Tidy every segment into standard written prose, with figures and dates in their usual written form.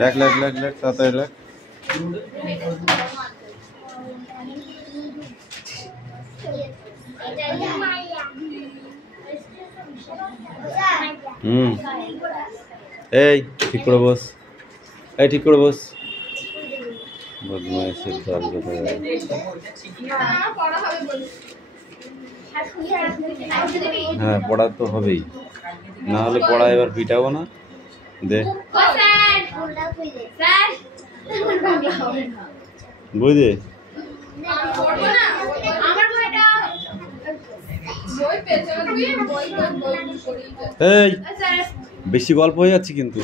লেখ লেখ লেখ লেখ তাড়াতাড়ি লেখ। এই ঠিক করে বস, এই ঠিক করে বস। বদমাইশের দল কোথায়? হ্যাঁ পড়া তো হবেই, না হলে পড়া এবার পিটাবো না। দে বই দে। এই বেশি গল্প হয়ে যাচ্ছে কিন্তু।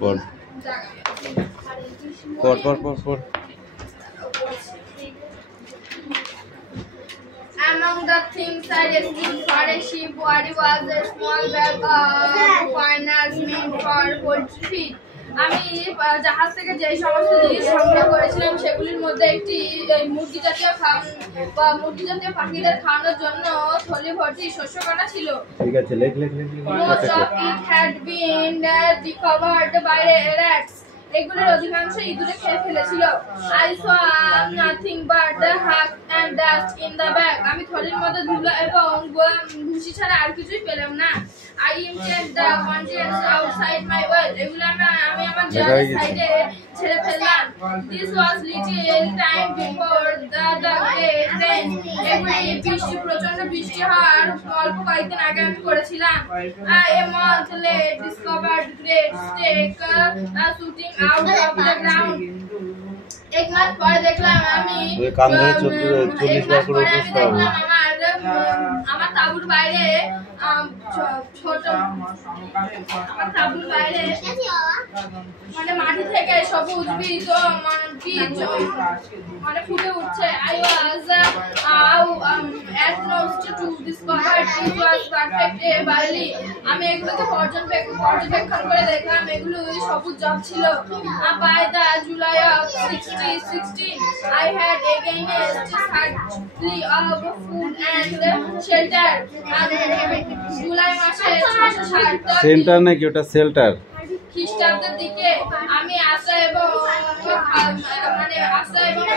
পড় পড় পড় পড় পড়। Among the things I received for a sheep body was a small bag of finals meant for poultry feed. আমি জাহাজ থেকে যে সমস্ত জিনিস সংগ্রহ করেছিলাম সেগুলির মধ্যে একটি মুরগি জাতীয় পাখিদের খাওয়ানোর জন্য থলি ভর্তি শস্যকণা ছিল। ঠিক আছে লেখ লেখ লেখ। Most of it had been devoured by rats. এগুলোর অধিকাংশ ইঁদুরে খেয়ে ফেলেছিল। I saw nothing but the husk and dust in the bag. আমি থলির মধ্যে ধুলো এবং ভুসি ছাড়া আর কিছুই পেলাম না। I emptied the contents outside my well. এগুলো আমি আমার সাইডে ছেড়ে ফেললাম। This was little time before the great rain. এগুলি প্রচন্ড বৃষ্টি হওয়ার অল্প কয়েকদিন আগে আমি করেছিলাম। A month late discovered great snake shooting out of the ground. এক মাস পরে দেখলাম আমি আমার তাঁবুর বাইরে মানে মাটি থেকে সবুজ বীজ মানে ফুটে উঠছে। I was astonished to discover it was perfect barley. আমি এগুলোকে পর্যবেক্ষণ করে দেখলাম এগুলো সবুজ জব ছিল। By the July of 16, I had against hardly of food and shelter. July মাসে 660 সেন্টার নাকি ওটা শেল্টার খ্রিস্টাব্দের দিকে আমি আশা এবং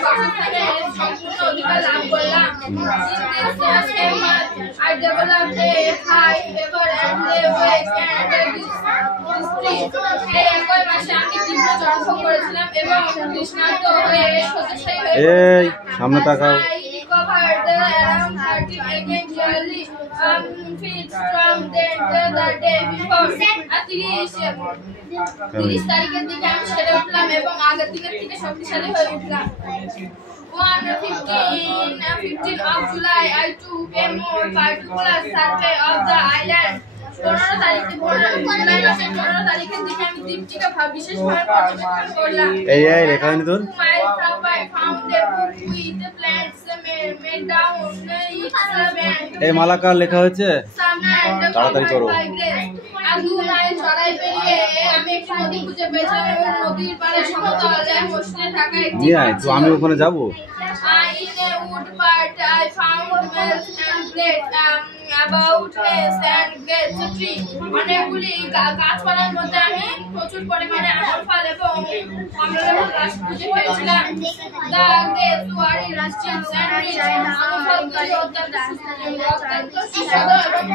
বাসস্থানের সম্পূর্ণ অধিকার লাভ করলাম। I developed a high fever and awake and এই একই মাসে আমি তীব্র জ্বর করেছিলাম এবং তৃষ্ণার্ত হয়ে শয্যাশায়ী হয়ে এই সামনে তাকাও। recovered around 13 again yearly feet from the day before. 30 তারিখের দিকে আমি সেরে উঠলাম এবং আগের দিনের থেকে শক্তিশালী হয়ে উঠলাম। On 15 of July, I took a more particular survey of the island. 15 তারিখের দিকে আমি দ্বীপটিকে বিশেষভাবে পর্যবেক্ষণ করলাম। এই লেখা হয়নি তোর? এই মালাকার লেখা হয়েছে, তাড়াতাড়ি করো। আমি ওখানে যাবো। অনেকগুলি গাছপালার মধ্যে আমি প্রচুর পরিমাণে আম ফল এবং কমলালেবুর গাছ খুঁজে পেয়েছিলাম।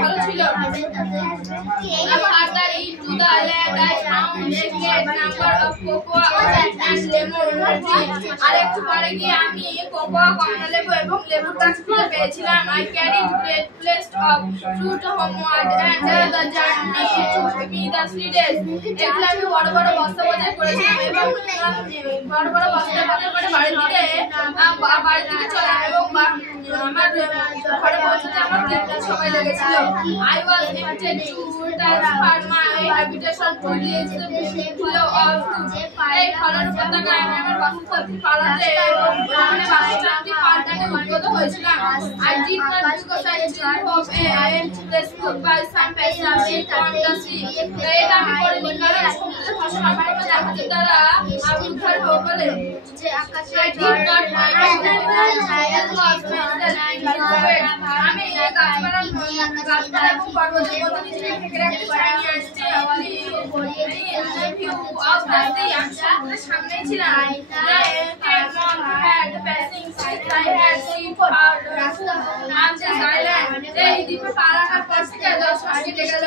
ভালো ছিল। আর একটু পরে গিয়ে আমি কোকোয়া, কমলালেবু এবং লেবুর গাছ খুঁজে পেয়েছিলাম। I carried great plates of fruit homeward and the journey took me the 3 days. এগুলো আমি বড় বড় বস্তা বোঝাই করেছিলাম এবং বড় বড় বস্তা বোঝাই করে বাড়ি থেকে চলাম এবং আমার ঘরে পৌঁছতে আমার 3 দিন সময় লেগেছিল। I was tempted to transfer my habitation to this below of fruit. এই ফলের উপত্যকায় আমি আমার বাসস্থান পাল্টাতে এবং বাসস্থানটি পাল্টাতে উদ্যত হয়েছিলাম। I did not because I still hope and rescued by some passage on the sea. এটা আমি করিনি কারণ সমুদ্রের ভাষা আমার জাহাজের দ্বারা I did not আমি গাছপালা এবং পর্বতের মধ্যে নিজেকে ঢেকে রাখতে পারিনি। আমি সমুদ্রের সামনেই ছিলাম। এই দ্বীপে পা রাখার পর থেকে 10 মাস কেটে গেল।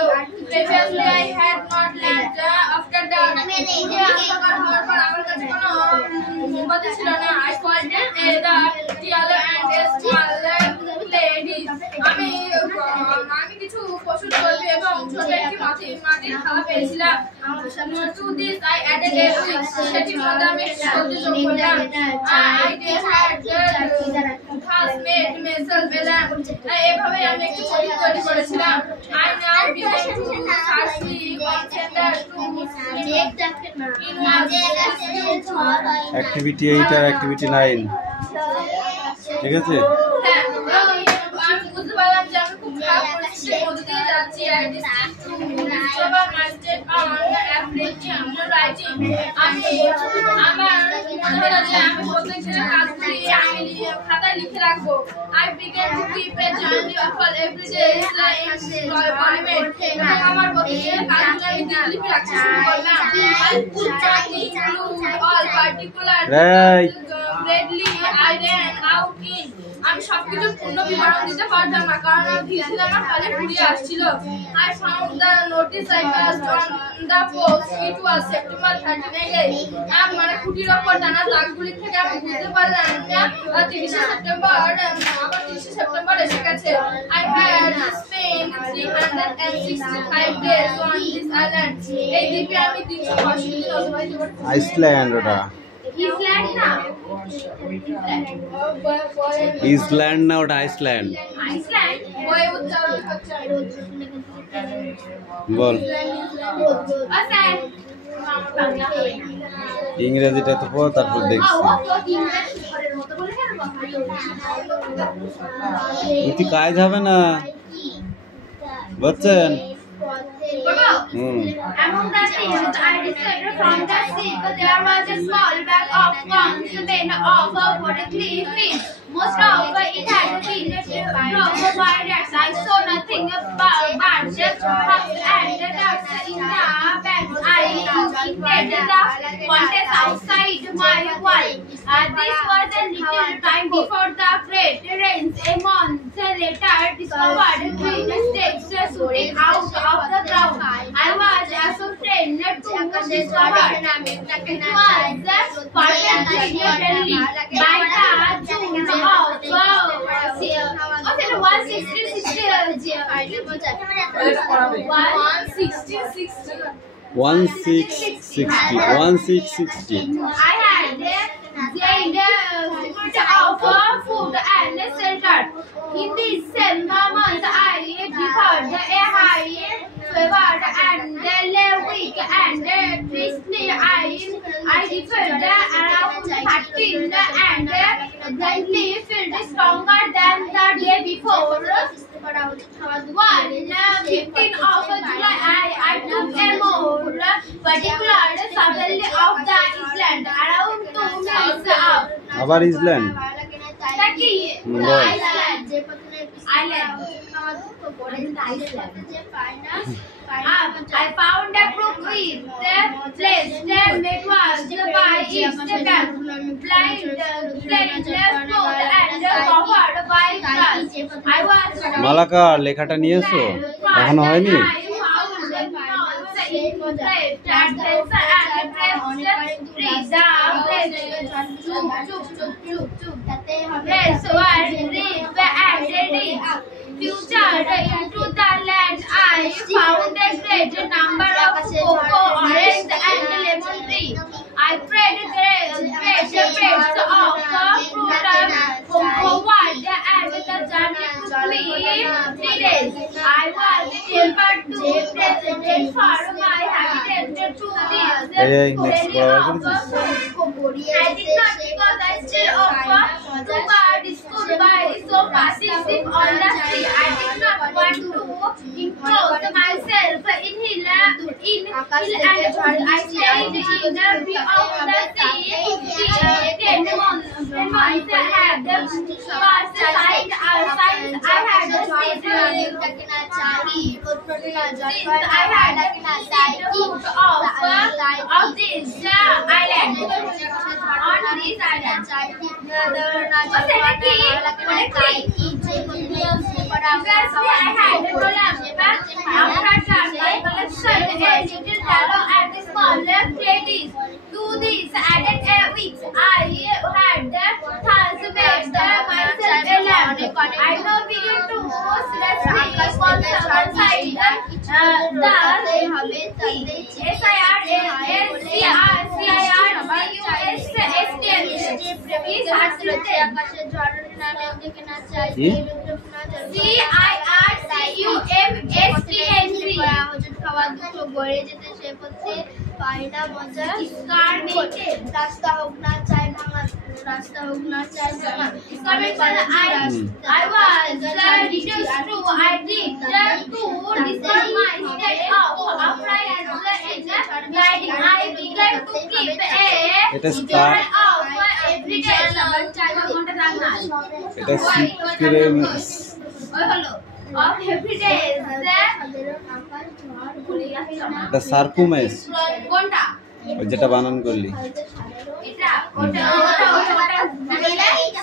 Previously I had not land after dark. অন্ধকার হওয়ার পর আমার কাছে কোনো মোমবাতি ছিল না। I called the yellow and a small lady. আমি কিছু পশুর চর্বি এবং ছোট একটি মাটির থালা পেয়েছিলাম। To this I added a switch. সেটির মধ্যে আমি সবজি যোগ করলাম। I did had has made myself a lamp. এভাবে আমি একটি প্রদীপ তৈরি করেছিলাম। I now began to search the contender to activity 8 আর অ্যাক্টিভিটি 9 ঠিক আছে। হ্যাঁ, আমি বুঝতে পারলাম যে আমি খুব খারাপ পরিস্থিতির মধ্যে দিয়ে যাচ্ছি। I decided to discover my step on application writing. আমার মনে হলো যে আমি প্রত্যেক দিনের কাজগুলি আমি খাতায় লিখে রাখবো। I began to keep a journal of all everyday employment. আমার প্রত্যেক কাজগুলি আমি দিনলিপি রাখতে শুরু করলাম। I put down all particular gladly I ran out in. আমি সবকিছু পূর্ণ বিবরণ দিতে পারতাম না, কারণ আমি ভিজলে আমার খালি ফুরিয়ে আসছিল। I found the notice I passed on the post. It was September 13 মানে খুঁটির ওপর টানা দাগগুলি থেকে আমি বুঝতে পারলাম যে 30 সেপ্টেম্বর এসে গেছে। I had spent 365 days on this island. এই দ্বীপে আমি 365 দিন অতিবাহিত করেছি। আইসল্যান্ড ওটা ইসল্যান্ড না, ইসল্যান্ড না ওটা আইসল্যান্ড। আইসল্যান্ড ওই উচ্চারণ হচ্ছে বল আসান ইংরেজিটা তো পড় তারপর দেখছি। এটি কাজ হবে না বুঝছেন? Among the things I discovered from the ship, there was a small bag of worms made of vertically fish. Most of it had been dropped by rats. I saw nothing but birds, hawks, and ducks in the bag. I intended the contents outside my wall. This was a little time before the great rains. A month later, discovered green sticks shooting out of the ground. I was astonished to discover it was perfectly by the June of 1660 I had gained security of food and shelter. In this same month, I deferred a high favored and weak and tristly. I deferred around 13 and greatly felt stronger than the day before. 15 of July, I took a more particular survey of the island around 2 miles up. আবার Eastland I found a group with the place that was by its camp, blind, food and covered by grass. I was Malakar লেখাটা নিয়েছো? এখনো হয়নি? Into the land, I found a great number of cocoa, orange, and lemon trees. I prayed great beds of fruit forward, and the journey took me 3 days. I was able to present for my habitat to this. I did not because I still offer to discovered by so passive on the sea. I did not want to impose myself in hill and I stayed in the view of the sea. I had received food of this island. On this island. Previously, I had developed after my collection a little yellow and smaller ladies. To this added a weeks, I had thus made myself a lamp. I now begin to restlessly one side. রাস্তা হোক না চাই ভাঙা রাস্তা হোক না চাই ভাঙা I was reduced to I did to disturb my state of upright gliding. I began to keep a journal of everyday of everyday এটা সার্কুমেস কোনটা যেটা বানান করলি এটা ওটা ওটা ওটা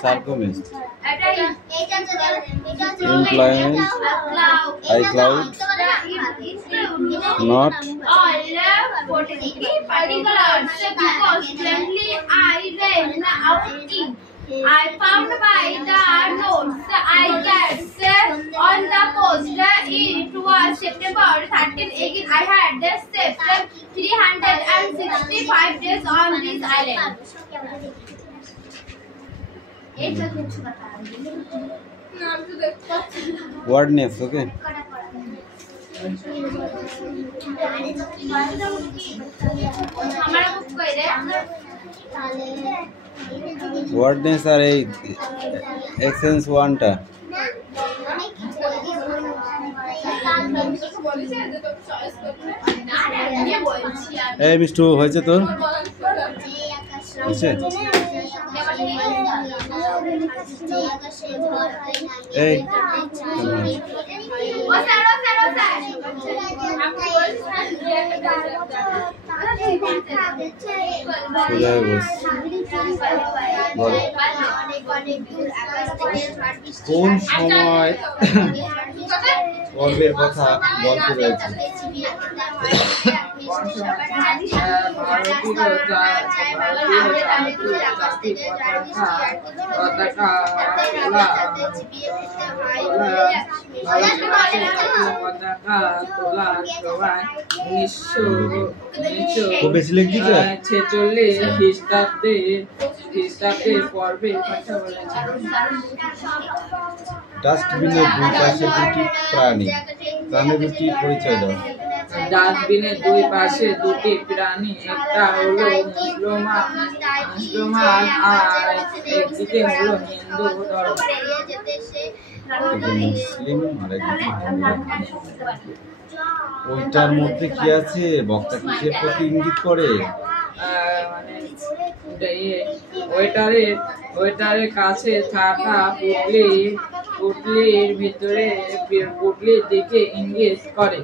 সার্কুমেস এটা employment iCloud not all particulars because gently I ran out in. I found by the notes I got on the post. It was September 13. Again, I had spent 365 days on this island. word names okay हमारा book कोई दे word names are এই essence one টা এই মিষ্টু হয়েছে তোর হয়েছে এই কোন সময় গল্পের কথা বলতে রয়েছে খুব বেশি লিখছি 46 খ্রিস্টাব্দে পর্বে কথা বলেছে ডাস্টবিনের দুই পাশে দুটি প্রাণী দুটি পরিচয় দাও ডাস্টবিনের দুই পাশে দুটি প্রাণী একটা হলো মুসলমান আর একদিকে হলো হিন্দু ধর্ম মুসলিম আর ওইটার মধ্যে কি আছে বক্তা কিসের প্রতি ইঙ্গিত করে ওয়েটারের কাছে থাকা পুটলির ভিতরে পুটলির দিকে ইঙ্গিত করে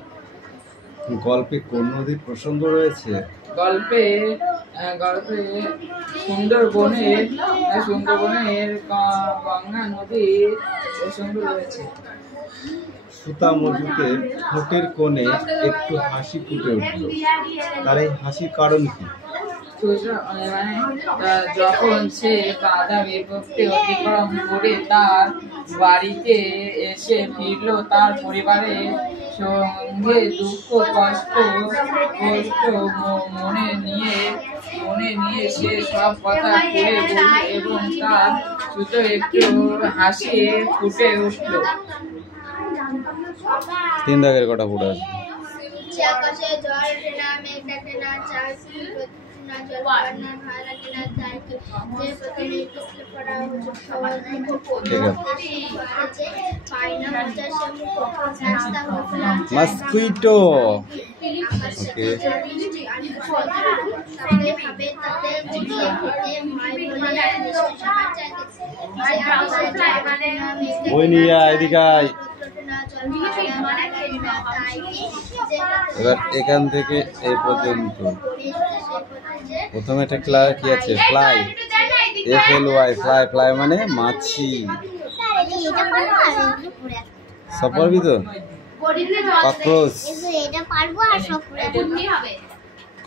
গল্পে কোন নদীর প্রসঙ্গ রয়েছে গল্পে সুন্দরবনের গঙ্গা নদীর প্রসঙ্গ রয়েছে সুতা মজুকের ঠোঁটের কোণে একটু হাসি ফুটে উঠল তার এই হাসির কারণ কি যখন সে বাধা বিপত্তি অতিক্রম করে তার বাড়িতে এসে ফিরল তার পরিবারের সঙ্গে দুঃখ কষ্ট মনে নিয়ে সে সব কথা খুলে বলল এবং তার শুধু একটু হাসি ফুটে উঠল 3 দাগের কটা ফুটে আছে আকাশে জল না মেঘ ডাকে না চাষ না জল না ভাড়া কেনা যায় যে প্রতিদিন কিস্তি পড়া হচ্ছে পায়না হচ্ছে সে মুখ রাস্তা হচ্ছে মস্কিটো ওকে ভাবে তাতে জিনিয়ে খেতে মাই বলে সবার চাইতে ওই নিয়া এদিকে আয় এবার এখান থেকে এই পর্যন্ত প্রথমে একটা ক্লাস কি আছে, ফ্লাই, FLY, ফ্লাই, ফ্লাই মানে মাছি। সব পারবি তো? ককরোচ,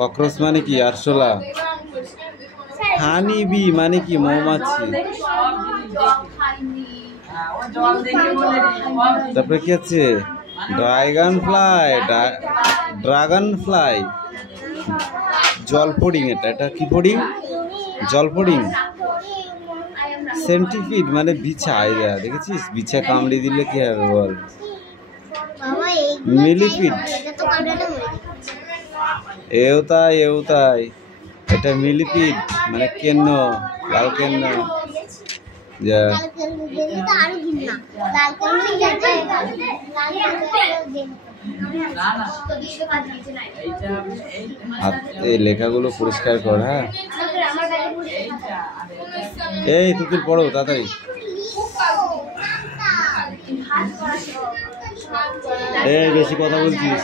ককরোচ মানে কি? আরশোলা। হানি বি মানে কি? মৌমাছি। তারপরে কি আছে? ড্রাগন ফ্লাই, ড্রাগন ফ্লাই, জলপডিং। এটা কি পডিং? জলপডিং। সেন্টিপিড মানে বিছা। দেখেছিস বিছা কামড়ে দিলে কি হবে বল? মিলিপিড। এও তাই, এটা মিলিপিড মানে কেন্ন, লাল কেন্ন। যা এই লেখাগুলো পরিষ্কার কর। হ্যাঁ, এই তুই পড়ো তাড়াতাড়ি। এই বেশি কথা বলছিস।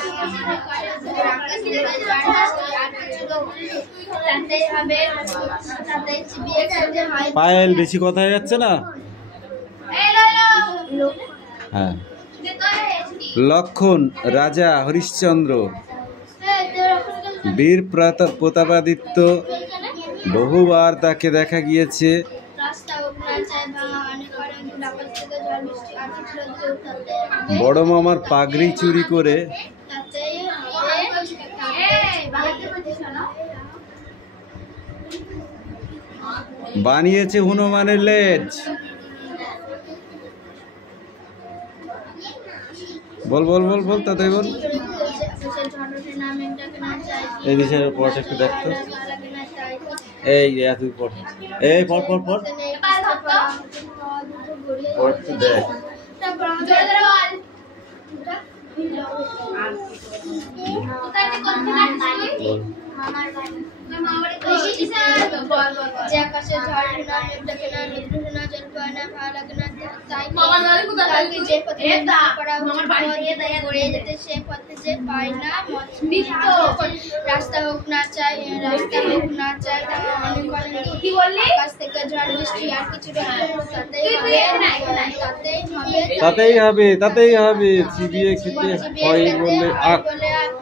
পায়েল বেশি কথা হয়ে যাচ্ছে না? হ্যাঁ। লক্ষণ রাজা হরিশ্চন্দ্র, বীর প্রতাপাদিত্য, বহুবার তাকে দেখা গিয়েছে। বড় মামার পাগড়ি চুরি করে বানিয়েছে হনুমানের লেজ। বল বল বল বল তাড়াতাড়ি বল। এই দিশের পড়াটা একটু দেখতো। এই তুই পড়, এই পড় পড় পড় পড় তো দেখ। রাস্তা হোক না চাই, রাস্তা হোক না চাই, আকাশ থেকে ঝড় বৃষ্টি আর কিছু তাতেই হবে, তাতেই হবে। চিবিয়ে খেতে হয় বলে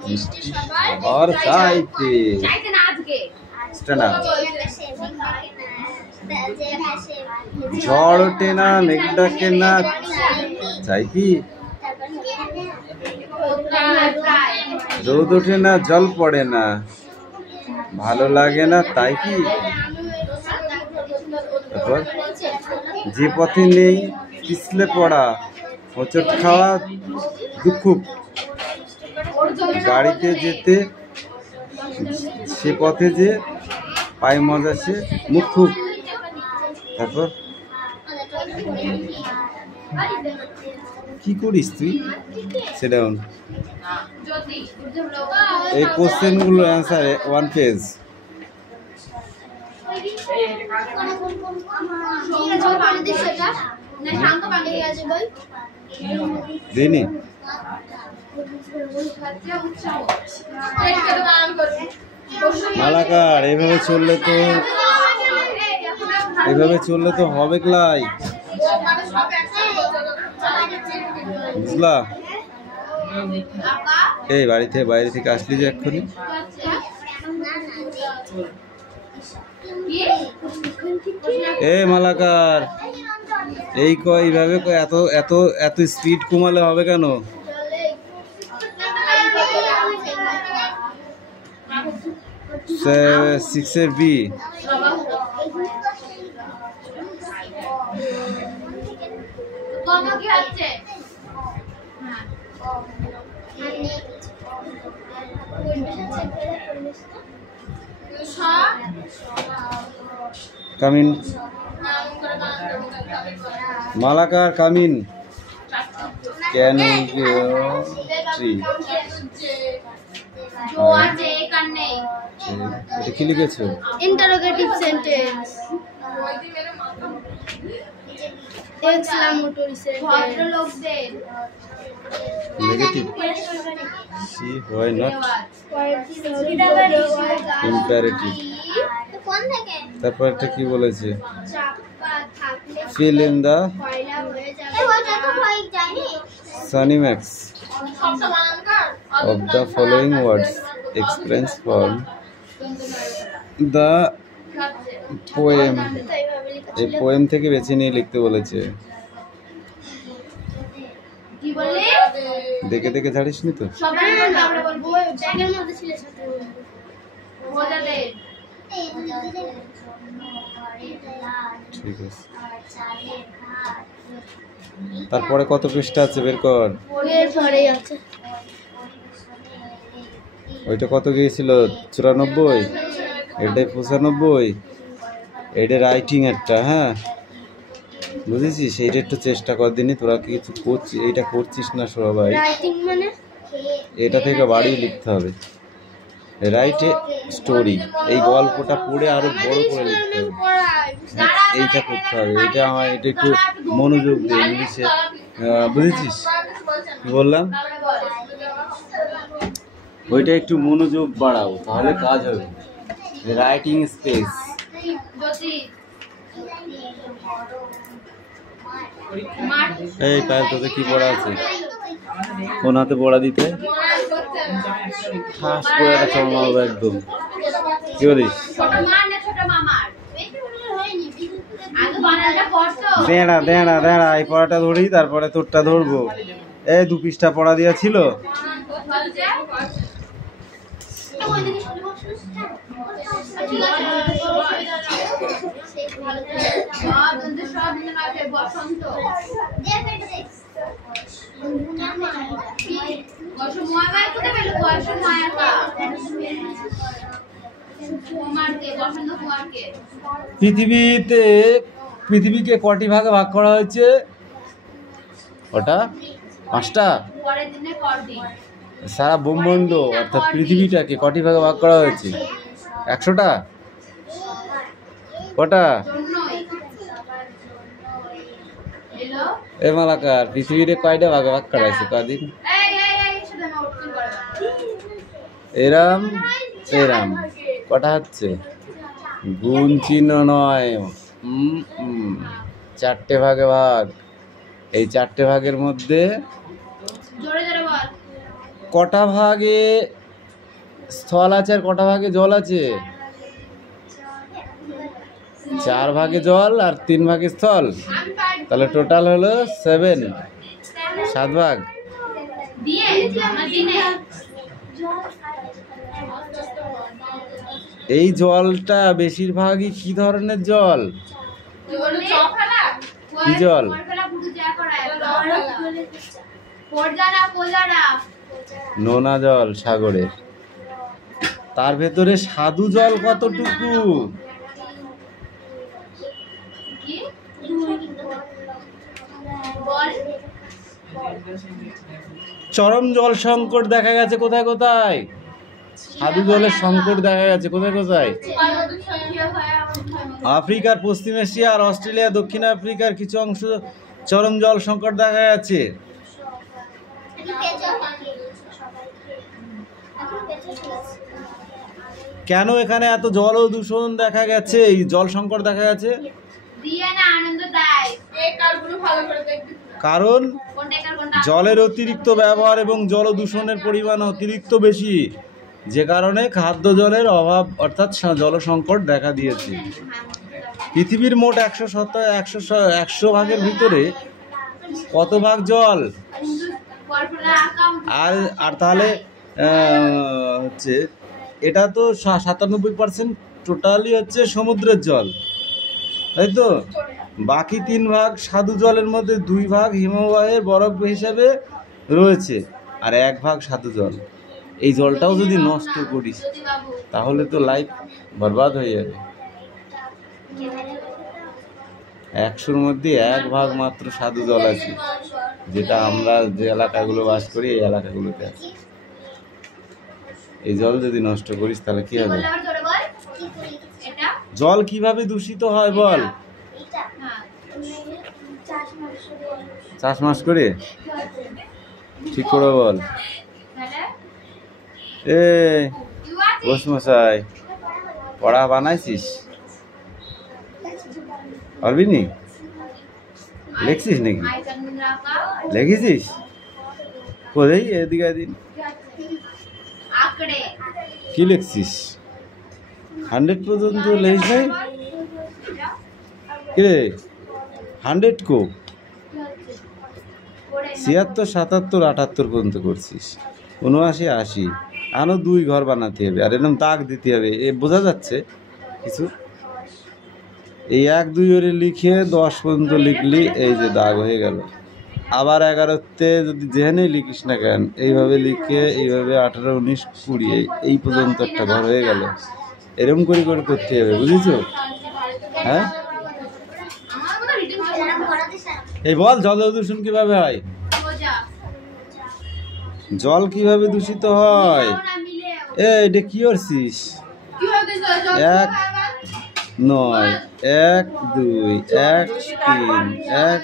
মিষ্টি সবার আর চাইতে না। ঝড় ওঠে না, মেঘ ডাকে না, চাই কি? রোদ ওঠে না, জল পড়ে না, ভালো লাগে না, তাই কি? তারপর যে পথে নেই পিছলে পড়া, হোঁচট খাওয়া, দুঃখ, গাড়িতে যেতে সে পথে যে পায়ে মজা সে মুখ। তারপর কি করিস তুই? সেটা এই কোশ্চেন গুলো অ্যান্সার 1 পেজ। দিনি মালাকার, এভাবে চললে তো হবে ক্লাই, বুঝলা? এই বাইরে থেকে আসলি যে এক্ষুনি। এ মালাকার, এইভাবে এত স্পিড কমালে হবে কেন? 6 B। কামিন মালাকার, কামিন। ক্যান ট্রি এটা কি লিখেছো? Interrogative sentence. Exclamatory sentence. ভদ্রলোকদের। Negative. C why not imperative. কোন থেকে? তারপর এটা কি বলেছে? Fill in the sunny max of the following words explains from the poem. এই পোয়েম থেকে বেছে নিয়ে লিখতে বলেছে। কি বললি? দেখে দেখে ছাড়িসনি তো? সবাই আমরা বলবো ব্যাগের মধ্যে ছিল সাথে বলে দে। ঠিক আছে। তারপরে কত পৃষ্ঠা আছে বের কর। এর পরেই আছে। ওইটা কত গিয়েছিল? 94। এটাই 95। এটা রাইটিং একটা, হ্যাঁ বুঝেছিস? সেইটা একটু চেষ্টা কর দিনই, তোরা কিছু করছিস, এইটা করছিস না সবাই। রাইটিং মানে এটা থেকে বাড়ি লিখতে হবে। রাইট এ স্টোরি, এই গল্পটা পড়ে আরো বড় করে লিখতে হবে। এইটা করতে হবে। এটা আমার এটা একটু মনোযোগ দে ইংলিশে, বুঝেছিস কি বললাম? ওইটা একটু মনোযোগ বাড়াও, তাহলে কাজ হবে। Writing space. এই পায়েল তোদের কি পড়া আছে? কোন হাতে পড়া দিতে? ঠাস করে একটা চড়মারবো একদম। কি বলিস? দেড়া দেড়া দেড়া, এই পড়াটা ধরি, তারপরে তোরটা ধরবো। এই 2 পৃষ্ঠা পড়া দেওয়া ছিল। পৃথিবীকে কটি ভাগে ভাগ করা হয়েছে? ওটা 5টা। সারা ব্রহ্মাণ্ড অর্থাৎ পৃথিবীটাকে কটি ভাগে ভাগ করা হয়েছে? 100টা। কটা? এ মালাকার, পৃথিবীতে কয়টা ভাগে ভাগ করা হয়েছে কদিন? এরাম এরাম কটা হচ্ছে? গুণ চিহ্ন নয়, 4টে ভাগে ভাগ। এই 4টে ভাগের মধ্যে কটা ভাগে স্থল আছে আর কটা ভাগে জল আছে? 4 ভাগে জল আর 3 ভাগে স্থল, তাহলে টোটাল হলো 7 ভাগ। এই জলটা বেশিরভাগই কি ধরনের জল? কি জল? নোনা জল সাগরের। তার ভেতরে স্বাদু জল কতটুকু? চরম জল সংকট দেখা গেছে কোথায় কোথায়? স্বাদু জলের সংকট দেখা গেছে কোথায় কোথায়? আফ্রিকার, পশ্চিম এশিয়া আর অস্ট্রেলিয়া, দক্ষিণ আফ্রিকার কিছু অংশ চরম জল সংকট দেখা গেছে। কেন এখানে এত জল দূষণ দেখা গেছে, এই জল সংকট দেখা গেছে? কারণ জলের অতিরিক্ত ব্যবহার এবং জল দূষণের পরিমাণ অতিরিক্ত বেশি, যে কারণে খাদ্য জলের অভাব অর্থাৎ জল সংকট দেখা দিয়েছে। পৃথিবীর মোট 100 ভাগের ভিতরে কত ভাগ জল? আর তাহলে হচ্ছে এটা তো 97% টোটালি হচ্ছে সমুদ্রের জল, তাই তো? বাকি 3 ভাগ স্বাদু জলের মধ্যে 2 ভাগ হিমবাহের বরফ হিসাবে রয়েছে আর 1 ভাগ স্বাদু জল। এই জলটাও যদি নষ্ট করিস তাহলে তো লাইফ বরবাদ হয়ে যাবে। 100-র মধ্যে 1 ভাগ মাত্র স্বাদু জল আছে, যেটা আমরা যে এলাকাগুলো বাস করি এই এলাকাগুলোতে আছে। এই জল যদি নষ্ট করিস তাহলে কি হবে? জল কিভাবে দূষিত হয় বল? চাষবাস করে। ঠিক করে বল। এ ঘোষমশাই, পড়া বানাইছিস? পারবি নি? লিখছিস নাকি? লিখেছিস? কোথায়? এদিকে দিন। কি লিখছিস? 100 পর্যন্ত লিখিস নাই? কিরে 100 কো 76, 77, 78 পর্যন্ত করছিস। 79, 80 আরো 2 ঘর বানাতে হবে, আর এরকম দাগ দিতে হবে। এ বোঝা যাচ্ছে কিছু? এই 1, 2 ওরে লিখে 10 পর্যন্ত লিখলি, এই যে দাগ হয়ে গেল। আবার 11তে যদি যেখানেই লিখিস না কেন, এইভাবে লিখে এইভাবে 18, 19, 20 এই পর্যন্ত একটা ঘর হয়ে গেল। এরকম করে করে করতে হবে, বুঝেছো? হ্যাঁ, এই বল জল দূষণ কিভাবে হয়? জল কিভাবে দূষিত হয়? এটা কি করছিস? 1, 9, 1, 2, 1, 3, 1,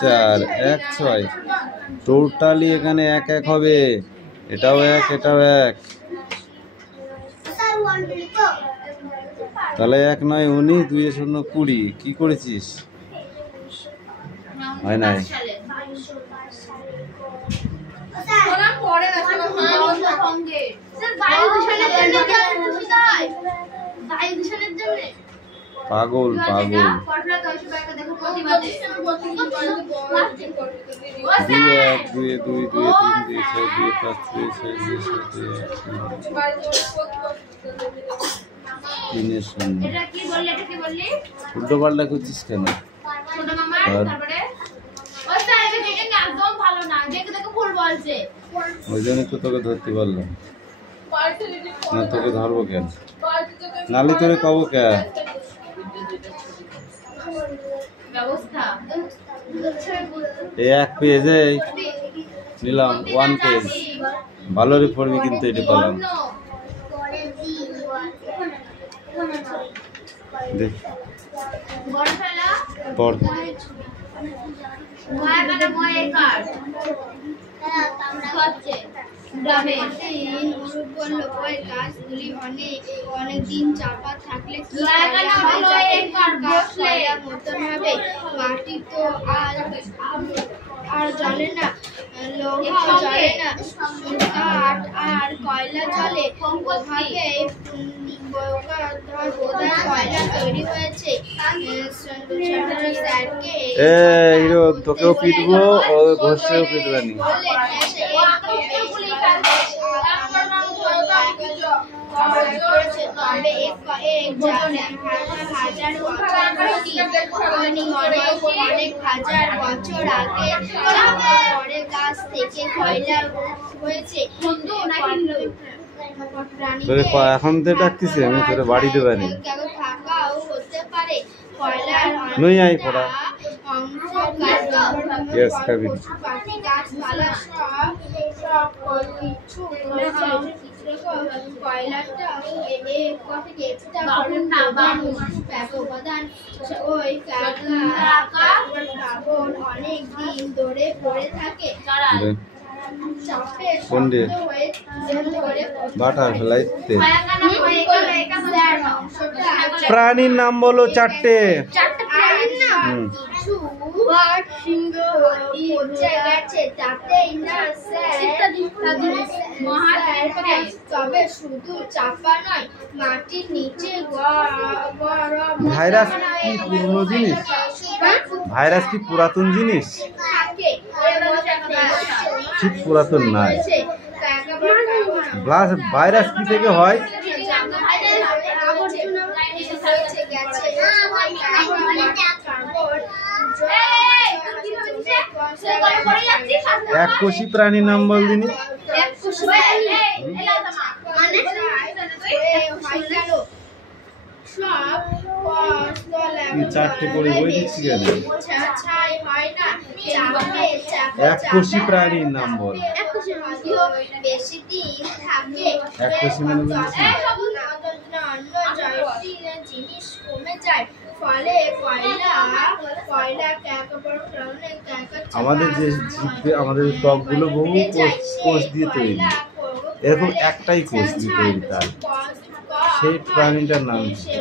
4, 1, 6 টোটালি এখানে 1, 1 হবে। এটাও 1, এটাও 1, তাহলে 1, 9, 19, 2, 0, 20। কি করেছিস? হয় নাই। পাগল পাগল। 2, 1, 2, 2, 2, 3, 2, 4, 2, 5, 3, 6, 7, 8, উল্টো পাল্টা করছিস কেন? ওই জন্য তো তোকে ধরতে পারলাম না, তোকে ধরবো কেন? নালে তোরে কবো কে? এই 1 পেজে নিলাম, 1 পেজ ভালো রে পড়বি, কিন্তু এটা পেলাম। দেখ পড়। গাছগুলি অনেক দিন চাপা থাকলে মতন হবে। মাটি তো আর জ্বলে না, লোহা জ্বলে না, কাঠ আর কয়লা জ্বলে। কয়লা তৈরি হয়েছে। তোকেও পিটবো, ও ঘষেও পিটবানি। অনেক হাজার বছর আগে গাছ থেকে কয়লা হয়েছে। এখন তো ডাকতেছি আমি, তোরে বাড়ি দেবানি। থাকাও হতে পারে। কয়লার নই আই পড়া। Yes, Kevin. গাছপালা সব কিছু কয়লাটা ওই কার্বন অনেক দিন ধরে পড়ে থাকে। প্রাণীর নাম বলো 4টে। তবে শুধু চাপা নয়, মাটির নিচে ভাইরাস কি পুরনো জিনিস? ভাইরাস কি পুরাতন জিনিস? ঠিক পুরাতন নয়। ভাইরাস কি থেকে হয়? এককোষী প্রাণীর নাম বল দিনি। 4টে করে বই দিচ্ছি কেন? এককোষী প্রাণীর নাম বল। এককোষী মানে যায়। ফলে আমাদের যে জীবে আমাদের ত্বকগুলো বহু কোষ দিয়ে তৈরি, এরকম একটাই কোষ দিয়ে তৈরি, তার সেই প্রাণীটার নাম কি?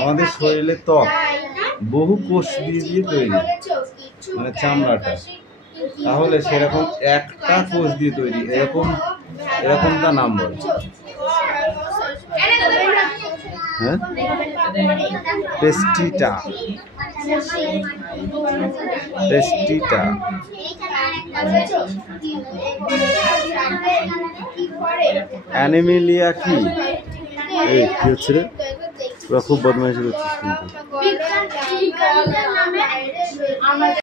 আমাদের শরীরে ত্বক বহু কোষ দিয়ে তৈরি, মানে চামড়াটা, তাহলে সেরকম একটা কোষ দিয়ে তৈরি, এরকমটা নাম বলে। হ্যাঁ, পেস্টিটা, পেস্টিটা। অ্যানিমেলিয়া কি? এই কি হচ্ছে রে, তোরা খুব বদমাইশি করছিস কিন্তু।